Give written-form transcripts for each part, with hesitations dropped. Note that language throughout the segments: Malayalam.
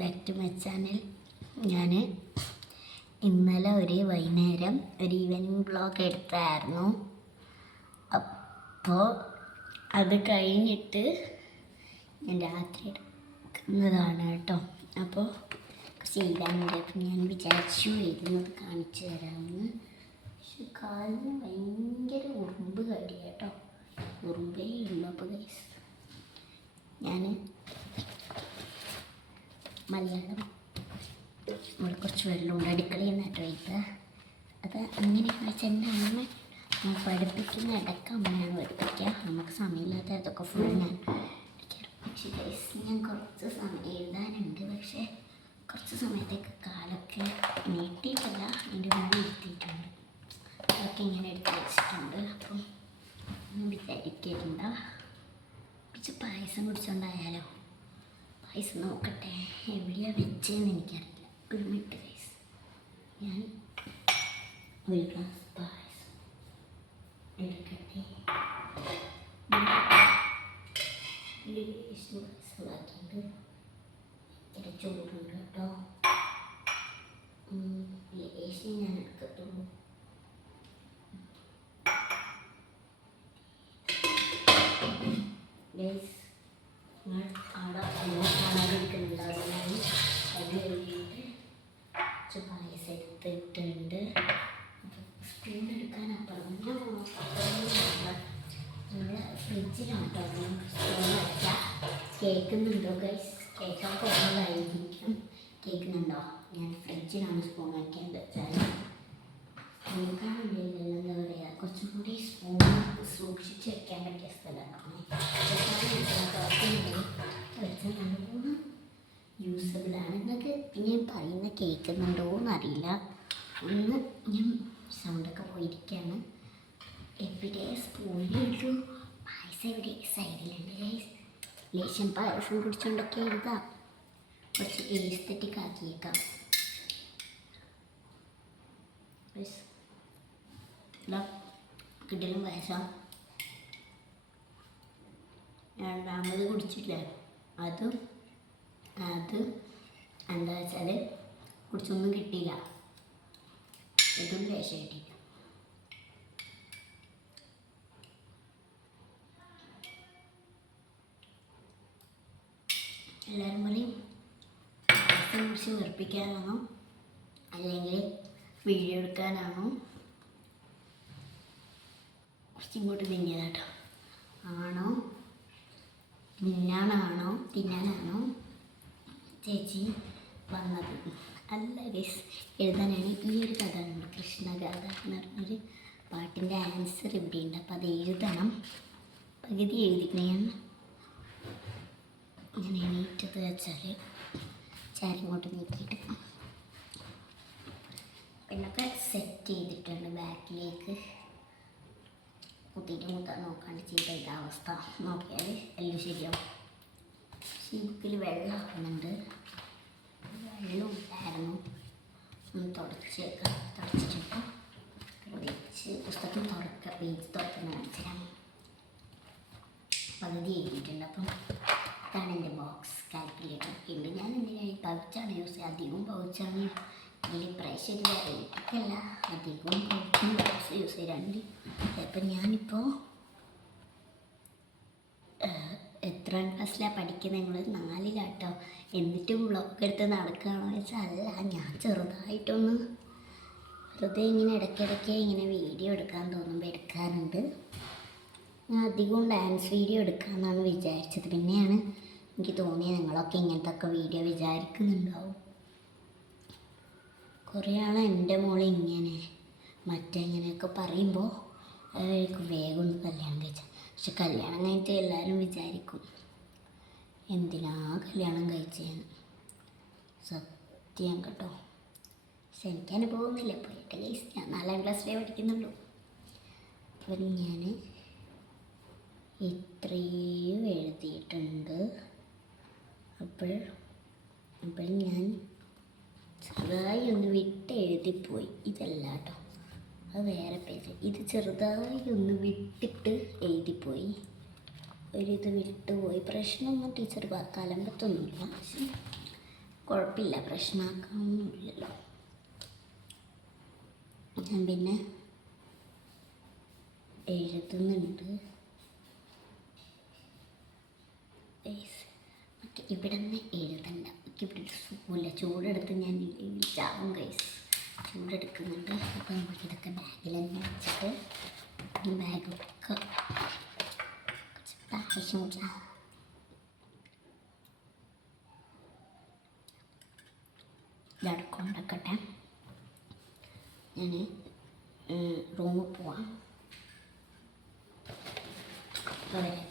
Back to my channel. ഞാൻ ഇന്നലെ ഒരു വൈകുന്നേരം ഒരു ഈവനിങ് വ്ളോഗ് എടുത്തായിരുന്നു. അപ്പോൾ അത് കഴിഞ്ഞിട്ട് ഞാൻ രാത്രി എടുക്കുന്നതാണ് കേട്ടോ. അപ്പോൾ ചെയ്താണെങ്കിൽ അപ്പം ഞാൻ വിചാരിച്ചു ഇരുന്നത് കാണിച്ചു തരാമെന്ന്. പക്ഷെ കാലിന് ഭയങ്കര ഉറുമ്പ് കടി കേട്ടോ, ഉറുമ്പേ ഉള്ളൂ. അപ്പോൾ ഞാൻ മലയാളം ഇവിടെ കുറച്ച് വെള്ളമുണ്ട് അടുക്കളയിൽ നിന്നായിട്ട് വയ്ക്കുക. അത് അങ്ങനെയൊക്കെ വെച്ചാൽ എൻ്റെ അമ്മ പഠിപ്പിക്കുന്ന ഇടയ്ക്ക് അമ്മയാണ് പഠിപ്പിക്കുക. നമുക്ക് സമയമില്ലാത്ത അതൊക്കെ ഫുൾ ഞാൻ പക്ഷേ ഞാൻ കുറച്ച് സമയം എഴുതാനുണ്ട്. പക്ഷേ കുറച്ച് സമയത്തേക്ക് കാലൊക്കെ നീട്ടിയിട്ടല്ല, എൻ്റെ മുന്നിൽ ഇരുത്തിയിട്ടുണ്ട്. അതൊക്കെ ഇങ്ങനെ എടുത്ത് വെച്ചിട്ടുണ്ട്. അപ്പം ഒന്നും വിചാരിക്കണ്ട. കുറച്ച് പായസം കുടിച്ചോണ്ടായാലോ. പായസം നോക്കട്ടെ, എവിടെയാണ് വെച്ചതെന്ന് എനിക്കറിയില്ല. ഒരു മിനിറ്റ് ഗൈസ്, ഞാൻ ഒരു ഗ്ലാസ് പായസം എടുക്കട്ടെ. പായസമാക്കിയിട്ട് ഭയങ്കര ചൂടുണ്ട് കേട്ടോ. ലേശം ഞാൻ എടുക്കത്തുള്ളൂ. ഗൈസ് കാണാതിരിക്കുന്നുണ്ടാകും. അത് കഴിഞ്ഞിട്ട് കുറച്ച് പായസം എടുത്തിട്ടുണ്ട്. സ്പൂൺ എടുക്കാൻ അപ്പുറം നമ്മൾ ഫ്രിഡ്ജിലാണ് കേട്ടോ സ്പൂൺ വെച്ചാൽ. കേൾക്കുന്നുണ്ടോ ഗൈസ്? കേൾക്കാൻ പോകുന്നതായിരിക്കും. കേൾക്കുന്നുണ്ടോ? ഞാൻ ഫ്രിഡ്ജിലാണ് സ്പൂൺ വയ്ക്കാൻ വെച്ചാൽ. കേൾക്കാൻ വേണ്ടിയില്ല, എന്താ പറയുക, കുറച്ചും കൂടി സ്പൂൺ സൂക്ഷിച്ച് വെക്കാൻ പറ്റിയ സ്ഥലമാണ് വെച്ചാൽ നല്ലോണം യൂസബിളാണ്. നിങ്ങൾക്ക് ഞാൻ പറയുന്ന കേൾക്കുന്നുണ്ടോ എന്നറിയില്ല. ഒന്ന് ഞാൻ സൗണ്ടൊക്കെ പോയിരിക്കുകയാണ്. എവിടെ സ്പൂണിലുള്ളൂ പായസം, എവിടെ സൈഡിലുണ്ട് ഗൈസ്. ലേശം പായസം കുടിച്ചുകൊണ്ടൊക്കെ എഴുതാം. കുറച്ച് എസ്തെറ്റിക് ആക്കിയേക്കാം. കിട്ടലും പായസം രണ്ടാമത് കുടിച്ചില്ലേ, അത് എന്താ വെച്ചാൽ കുടിച്ചൊന്നും കിട്ടിയില്ല. ഇതും ലേശം കിട്ടിയില്ല. എല്ലാവരും പറയും പായസം കുടിച്ച് വെറുപ്പിക്കാനാണോ അല്ലെങ്കിൽ വീഡിയോ എടുക്കാനാണോ? കുറച്ചിങ്ങോട്ട് തിന്നിയതാട്ടോ. ആണോ തിന്നാനാണോ ചേച്ചി വന്നത്? അല്ല ഗൈസ്, എഴുതാനാണ്. ഈ ഒരു കഥ ഉണ്ട്, കൃഷ്ണഗാഥ എന്ന് പറഞ്ഞൊരു പാട്ടിൻ്റെ ആൻസർ ഇവിടെ ഉണ്ട്. അപ്പോൾ അത് എഴുതണം. പകുതി എഴുതിക്കണം. ഞാൻ എണീറ്റത് വെച്ചാൽ ചാരിങ്ങോട്ട് നീക്കിയിട്ട് പിന്നൊക്കെ സെറ്റ് ചെയ്തിട്ടുണ്ട്. ബാക്കിലേക്ക് കുത്തിയിട്ട് മുത്താൻ നോക്കാണ്ട് ചെയ്ത ഇതാവസ്ഥ നോക്കിയാൽ എല്ലാം ശരിയാവും. പക്ഷേ ബുക്കിൽ വെള്ളമാക്കുന്നുണ്ട്. വെള്ളം ഉണ്ടായിരുന്നു. ഒന്ന് തുടച്ചിട്ട് വെച്ച് പുസ്തകം പേജ് തുറക്കുന്ന മനസ്സിലാണ്. പകുതി എഴുതിയിട്ടുണ്ട്. അപ്പം ഇതാണ് എൻ്റെ ബോക്സ്. കാൽക്കുലേറ്റർ ഒക്കെ ഉണ്ട്. ഞാൻ എന്തിനാണ് പൗച്ചാണ് യൂസ് ചെയ്യുക. അധികവും പൗച്ചാണ്. ഇതിൽ പ്രൈസ് ഒരു റേറ്റൊക്കെയല്ല, അധികവും പൗച്ചും ബോക്സ് യൂസ് ചെയ്യാറുണ്ട്. അപ്പം ഞാനിപ്പോൾ എത്രാം ക്ലാസ്സിലാണ് പഠിക്കുന്നത്? നിങ്ങൾ 4-ലാട്ടോ. എന്നിട്ടും വ്ളോഗ് എടുത്ത് നടക്കുകയാണോ വെച്ചാൽ അല്ല, ഞാൻ ചെറുതായിട്ടൊന്ന് വെറുതെ ഇങ്ങനെ ഇടയ്ക്കിടയ്ക്ക് ഇങ്ങനെ വീഡിയോ എടുക്കാൻ തോന്നുമ്പോൾ എടുക്കാറുണ്ട്. ഞാൻ അധികവും ഡാൻസ് വീഡിയോ എടുക്കാമെന്നാണ് വിചാരിച്ചത്. പിന്നെയാണ് എനിക്ക് തോന്നിയത് നിങ്ങളൊക്കെ ഇങ്ങനത്തെ ഒക്കെ വീഡിയോ വിചാരിക്കുന്നുണ്ടാവും. കുറേ ആൾ എൻ്റെ മോളെ ഇങ്ങനെ മറ്റെങ്ങനെയൊക്കെ പറയുമ്പോൾ വേഗം ഒന്ന് കല്യാണം കഴിച്ചാൽ. പക്ഷെ കല്യാണം കഴിഞ്ഞിട്ട് എല്ലാവരും വിചാരിക്കും എന്തിനാ കല്യാണം കഴിച്ചതെന്ന്. സത്യം കേട്ടോ. പക്ഷെ എനിക്ക് അനുഭവമൊന്നുമില്ല. പോയിട്ട് ഗൈസ്, ഞാൻ 4-ാം ക്ലാസ്സിലേ പഠിക്കുന്നുള്ളൂ. അപ്പം ഞാൻ ഇത്രയും എഴുതിയിട്ടുണ്ട്. അപ്പോൾ ഞാൻ ചെറുതായി ഒന്ന് വിട്ട് എഴുതിപ്പോയി. ഇതല്ല കേട്ടോ, അത് വേറെ പേജ്. ഇത് ചെറുതായി ഒന്ന് വിട്ടിട്ട് എഴുതിപ്പോയി. ഒരിത് വിട്ടുപോയി. പ്രശ്നമൊന്നും ടീച്ചർ കലമ്പത്തൊന്നുമില്ല. പക്ഷെ കുഴപ്പമില്ല, പ്രശ്നമാക്കാനൊന്നുമില്ലല്ലോ. ഞാൻ പിന്നെ എഴുതുന്നുണ്ട്. ഇവിടെ നിന്ന് എഴുതണ്ട, ഇവിടെ ഒരു സുഖമില്ല. ചൂടെടുത്ത് ഞാൻ ചാവും ഗൈസ്. ചൂടെടുക്കുന്നുണ്ട്. അപ്പോൾ നമുക്കിതൊക്കെ ബാഗിൽ തന്നെ വെച്ചിട്ട് ബാഗൊക്കെ ആവശ്യം ഇതടക്കൊണ്ടൊക്കട്ടെ. ഞാൻ റൂമിൽ പോവാം. വരാം.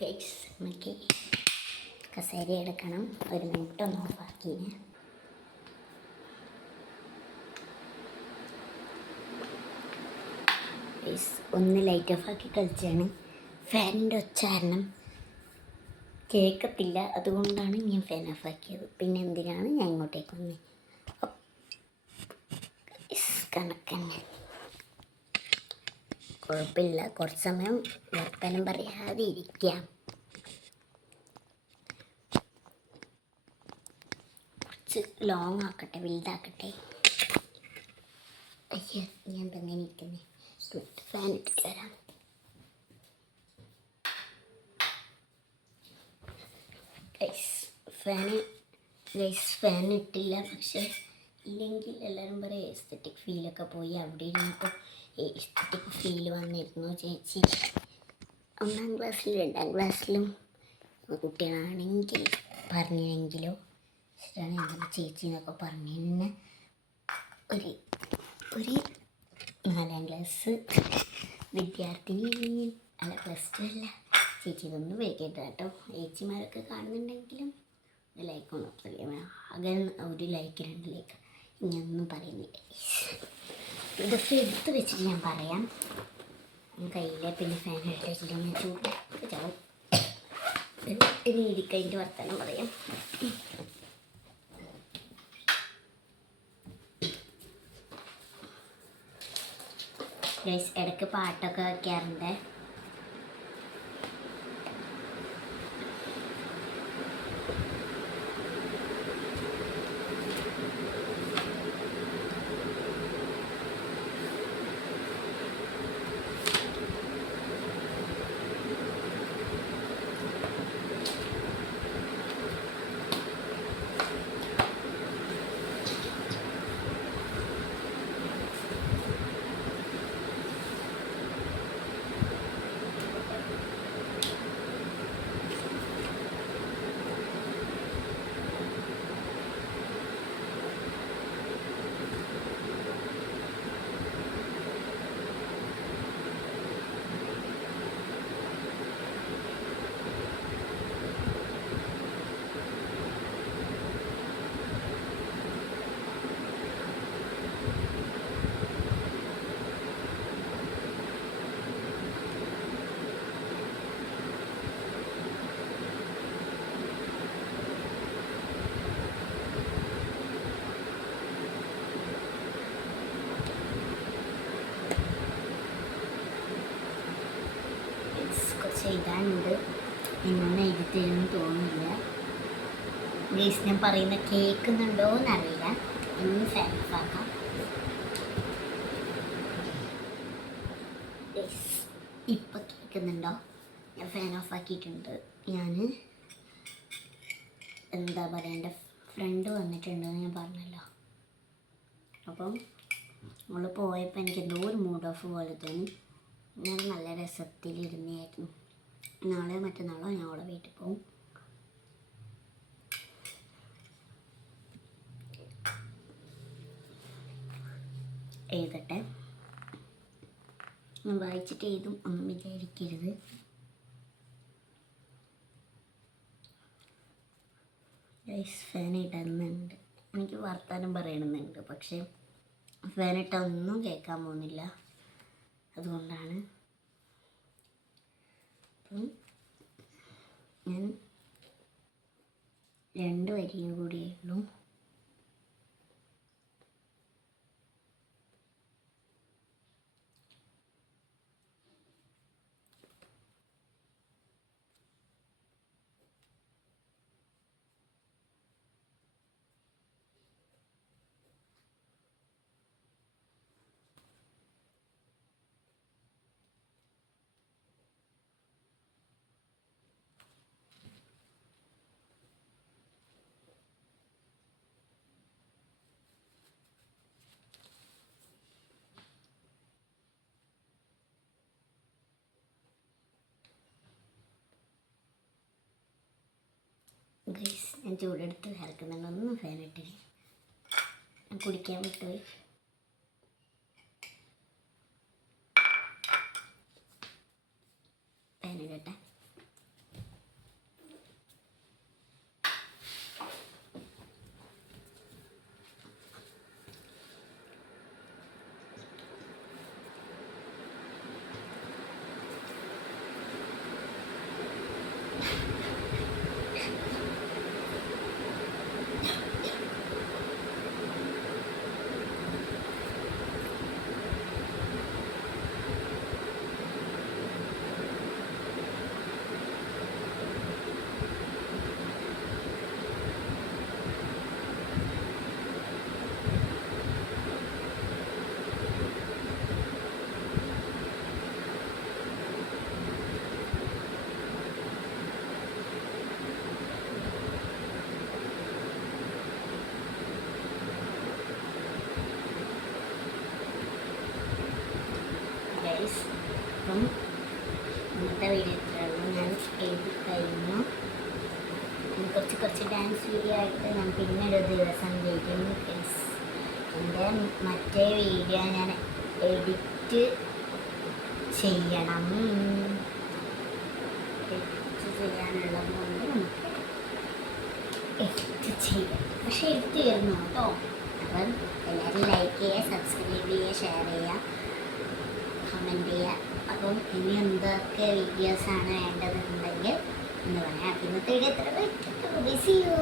ഗൈസ്, നമുക്ക് കസേര എടുക്കണം. ഒരു മിനിറ്റ് ഒന്ന് ഓഫാക്കി. ഗൈസ്, ഒന്ന് ലൈറ്റ് ഓഫാക്കി കളിച്ചാണ്. ഫാനിൻ്റെ ഒച്ച കാരണം കേൾക്കത്തില്ല, അതുകൊണ്ടാണ് ഞാൻ ഫാൻ ഓഫാക്കിയത്. പിന്നെ എന്തിനാണ് ഞാൻ ഇങ്ങോട്ടേക്ക് വന്നത്? കണക്കന്നെ കുഴപ്പമില്ല. കുറച്ച് സമയം വർത്തമാനം പറയാതെ ഇരിക്കാം. കുറച്ച് ലോങ് ആക്കട്ടെ, വലുതാക്കട്ടെ. അയ്യോ, ഞാൻ തന്നെ ഇരിക്കുന്നേ. ഫാൻ ഇട്ടിട്ട് വരാം. ഫാൻ ഇട്ടില്ല, പക്ഷേ ഇല്ലെങ്കിൽ എല്ലാവരും പറയും എസ്തറ്റിക് ഫീലൊക്കെ പോയി. അവിടെ ഇരുന്നപ്പോൾ എസ്തറ്റിക് ഫീൽ വന്നിരുന്നു. ചേച്ചി 1ാം ക്ലാസ്സിലും 2ാം ക്ലാസ്സിലും കുട്ടികളാണെങ്കിൽ പറഞ്ഞെങ്കിലോ ശരിയാണ് എന്താണ് ചേച്ചി എന്നൊക്കെ പറഞ്ഞു. പിന്നെ ഒരു 4ാം ക്ലാസ് വിദ്യാർത്ഥിനി, അല്ല +2 അല്ല ചേച്ചി. ഇതൊന്നും വയ്ക്കരുത് കേട്ടോ. ചേച്ചിമാരൊക്കെ കാണുന്നുണ്ടെങ്കിലും ലൈക്ക് ഒന്നും ആകെ ഒരു ലൈക്ക് 2 ലൈക്ക് ഇങ്ങനൊന്നും പറയുന്നില്ല. ഇതൊക്കെ എടുത്ത് വെച്ചിട്ട് ഞാൻ പറയാം. കയ്യിലെ പിന്നെ ഫാൻ എടുത്ത് വെച്ചിട്ട് ഞാൻ ചൂട് ചാവും. രീതിക്കതിൻ്റെ വർത്തമാനം പറയാം. ഗൈസ്, ഇടയ്ക്ക് പാട്ടൊക്കെ വയ്ക്കാറുണ്ട്. എഴുതാനുണ്ട്. എന്നൊന്നും എഴുതി തരുമെന്ന് തോന്നുന്നില്ല. ഗൈസ്, ഞാൻ പറയുന്ന കേൾക്കുന്നുണ്ടോ എന്നറിയില്ല. ഒന്ന് ഫാൻ ഓഫാക്കാം. ഗൈസ്, ഇപ്പം കേൾക്കുന്നുണ്ടോ? ഞാൻ ഫാൻ ഓഫാക്കിയിട്ടുണ്ട്. ഞാൻ എന്താ പറയുക, എൻ്റെ ഫ്രണ്ട് വന്നിട്ടുണ്ടെന്ന് ഞാൻ പറഞ്ഞല്ലോ. അപ്പം നമ്മൾ പോയപ്പോൾ എനിക്ക് എന്തോ ഒരു മൂഡ് ഓഫ് പോലെ തോന്നി. ഞാൻ നല്ല രസത്തിലിരുന്നായിരുന്നു. നാളെയോ മറ്റന്നാളോ ഞാൻ അവളെ വീട്ടിൽ പോകും. എഴുതട്ടെ. ഞാൻ വായിച്ചിട്ട് എഴുതും, ഒന്നും വിചാരിക്കരുത്. ഗൈസ് ഫാൻ ഇടുന്നുണ്ട്, എനിക്ക് വർത്താനം പറയണമെന്നുണ്ട്, പക്ഷേ ഫാൻ ഇട്ടാൽ ഒന്നും കേൾക്കാൻ പോകുന്നില്ല. അതുകൊണ്ടാണ് അപ്പം ഞാൻ 2 വരിയും കൂടിയേ ഉള്ളൂ. ഗൈസ് ഞാൻ ചൂടെടുത്ത് ഇറക്കുന്നുണ്ട്, ഒന്ന് ഫാൻ ഇട്ടിന്, ഞാൻ കുടിക്കാൻ വിട്ടുപോയി. ഫാൻ ഇടട്ടെ. ഗൈസ് അപ്പം ഇന്നത്തെ വീഡിയോ ഇത്രയുള്ളൂ. ഞാൻ എഴുതി കഴിഞ്ഞു. കുറച്ച് ഡാൻസ് വീഡിയോ ആയിട്ട് ഞാൻ പിന്നീട് ദിവസം ചെയ്യും. ഗൈസ് എൻ്റെ മറ്റേ വീഡിയോ ഞാൻ എഡിറ്റ് ചെയ്യാനുള്ളത് കൊണ്ട് നമുക്ക് എഡിറ്റ് ചെയ്യാം. പക്ഷേ എഡിറ്റ് ചെയ്യുന്നു കേട്ടോ. അപ്പം എല്ലാവരും ലൈക്ക് ചെയ്യുക, സബ്സ്ക്രൈബ് ചെയ്യുക, ഷെയർ ചെയ്യുക, കമൻറ്റ് ചെയ്യുക. അപ്പം ഇനി എന്തൊക്കെ വീഡിയോസാണ് വേണ്ടതെന്നുണ്ടെങ്കിൽ എന്ന് പറയാം. ഇന്നത്തെ വീഡിയോ എത്ര ബിസിയോ.